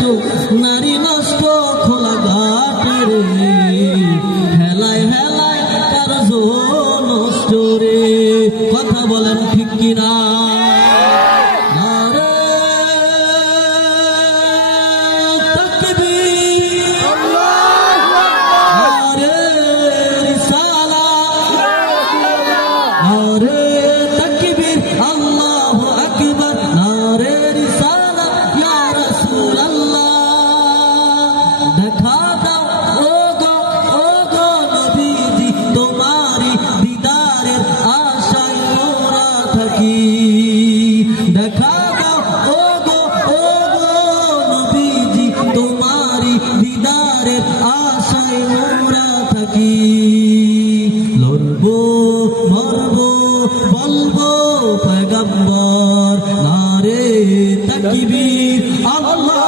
নষ্ট, নারী নষ্ট খোলা ঘাটে রে, হেলায় হেলায় কার্য নষ্ট রে। কথা বলেন।